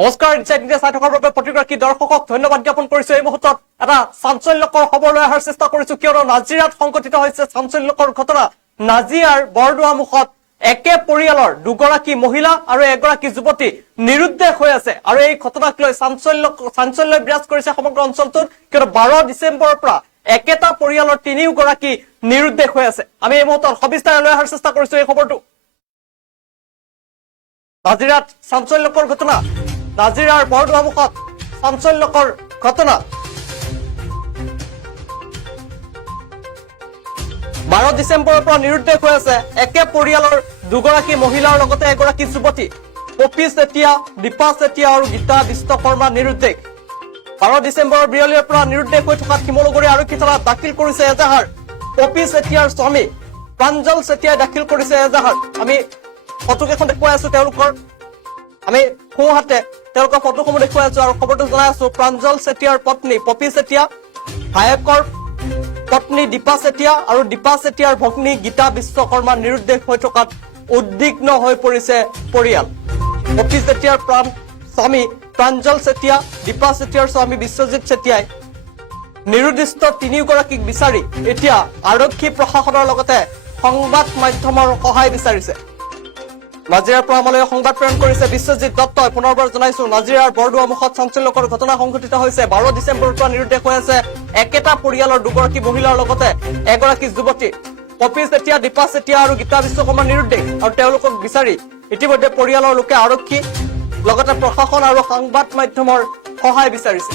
নমস্কাৰ, inside India চাই থকাৰ বাবে প্ৰতিগৰাকী দৰ্শকক ধন্যবাদ জ্ঞাপন কৰিছো। এই মুহূৰ্তত এটা চাঞ্চল্যকৰ খবৰ লৈ অহাৰ চেষ্টা কৰিছো, কিয়নো নাজিৰাত সংঘটিত হৈছে চাঞ্চল্যকৰ ঘটনা। নাজিৰাৰ বৰদোৱা মুখত একে পৰিয়ালৰ দুগৰাকী মহিলা আৰু এগৰাকী যুৱতী নিৰুদ্দেশ হৈ আছে, আৰু এই ঘটনাক লৈ চাঞ্চল্য বিৰাজ কৰিছে সমগ্ৰ অঞ্চলটোত, কিয়নো 12 ডিচেম্বৰৰ পৰা একেটা পৰিয়ালৰ তিনিওগৰাকী নিৰুদ্দেশ হৈ আছে। আমি এই মুহূৰ্তত সবিস্তাৰে লৈ অহাৰ চেষ্টা কৰিছো এই খবৰটো। নাজিৰাত চাঞ্চল্যকৰ ঘটনা, নাজিৰাৰ বৰদোৱা মুখত চাঞ্চল্যকৰ ঘটনা। 12 ডিচেম্বৰৰ পৰা নিৰুদ্দেশ হৈ আছে একে পৰিয়ালৰ দুগৰাকী মহিলাৰ লগতে এগৰাকী যুৱতী। পপী চেতিয়া, দীপা চেতিয়া আৰু গীতা বিশ্বকৰ্মা নিৰুদ্দেশ। 12 ডিচেম্বৰৰ বিয়লিৰ পৰা নিৰুদ্দেশ হৈ থকা শিমলুগুৰি আৰক্ষী থানাত দাখিল কৰিছে এজাহাৰ। পপী চেতিয়াৰ স্বামী প্ৰাঞ্জল চেতিয়াই দাখিল কৰিছে এজাহাৰ। আমি ফটোকেইখন দেখুৱাই আছো তেওঁলোকৰ, আমি সোঁহাতে তেওঁলোকৰ ফটোসমূহ দেখুৱাই আছো আৰু খবৰটো জনাই আছো। প্ৰাঞ্জল চেতিয়াৰ পত্নী পপী চেতিয়া, ভায়েকৰ পত্নী দীপা চেতিয়া আৰু দীপা চেতিয়াৰ ভগ্নী গীতা বিশ্বকৰ্মা নিৰুদ্দেশ হৈ থকাত উদ্বিগ্ন হৈ পৰিছে পৰিয়াল। পপী চেতিয়াৰ স্বামী প্ৰাঞ্জল চেতিয়া, দীপা চেতিয়াৰ স্বামী বিশ্বজিৎ চেতিয়াই নিৰুদ্দিষ্ট তিনিওগৰাকীক বিচাৰি এতিয়া আৰক্ষী প্ৰশাসনৰ লগতে সংবাদ মাধ্যমৰ সহায় বিচাৰিছে। নাজিৰাৰ পৰা আমালৈ সংবাদ প্ৰেৰণ কৰিছে বিশ্বজিৎ দত্তই। পুনৰবাৰ জনাইছো, নাজিৰাৰ বৰদোৱা মুখত চাঞ্চল্যকৰ ঘটনা সংঘটিত হৈছে। 12 ডিচেম্বৰৰ পৰা নিৰুদ্দেশ হৈ আছে একেটা পৰিয়ালৰ দুগৰাকী মহিলাৰ লগতে এগৰাকী যুৱতী। পপী চেতিয়া, দীপা চেতিয়া আৰু গীতা বিশ্বকৰ্মা নিৰুদ্দেশ, আৰু তেওঁলোকক বিচাৰি ইতিমধ্যে পৰিয়ালৰ লোকে আৰক্ষী লগতে প্ৰশাসন আৰু সংবাদ মাধ্যমৰ সহায় বিচাৰিছে।